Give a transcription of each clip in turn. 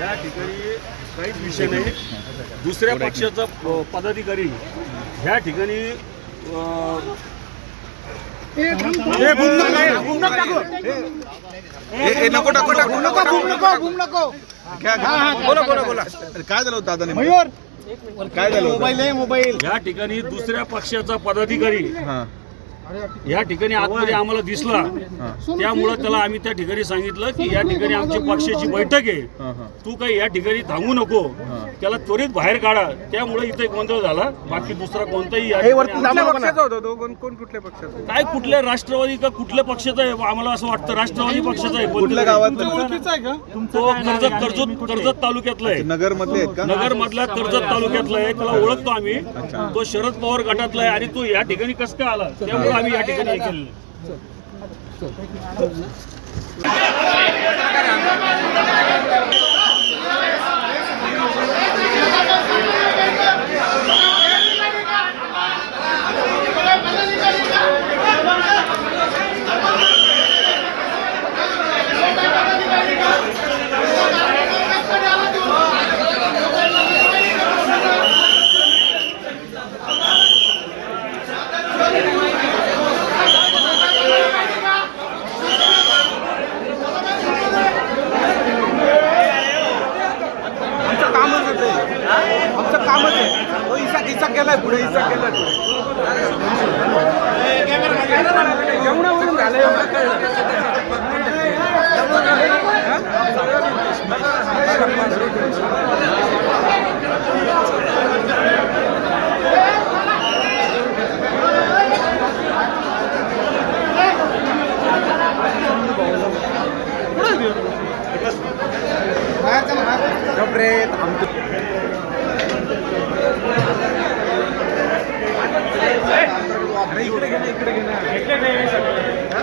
या ठिकाणी काहीच विषय नाही. दुसऱ्या पक्षाचा पदाधिकारी ह्या ठिकाणी काय झालं दादा मयूर काय झालं मोबाईल या ठिकाणी दुसऱ्या पक्षाचा पदाधिकारी या ठिकाणी आतमध्ये आम्हाला दिसला, त्यामुळं त्याला आम्ही त्या ठिकाणी सांगितलं की या ठिकाणी आमची पक्षाची बैठक आहे, तू काही या ठिकाणी थांबू नको, त्याला त्वरित बाहेर काढा. त्यामुळे इथे गोंधळ झाला. बाकी दुसरा कोणताही काय कुठल्या राष्ट्रवादी का कुठल्या पक्षाचा आहे आम्हाला असं वाटतं. राष्ट्रवादी पक्षाचा आहे. कुठल्या गावात तो कर्जत तालुक्यातला आहे. नगर मधले नगर मधला कर्जत तालुक्यातला आहे. त्याला ओळखतो आम्ही. तो शरद पवार गटातला आहे आणि तो या ठिकाणी कसं काय आला त्यामुळे आम्ही या ठिकाणी हे केलं. आमचं कामच आहे. तो इसा केलाय पुढे इसा केलाय जेवणावरून झालंय.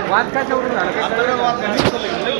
वाद कशावरून झाला?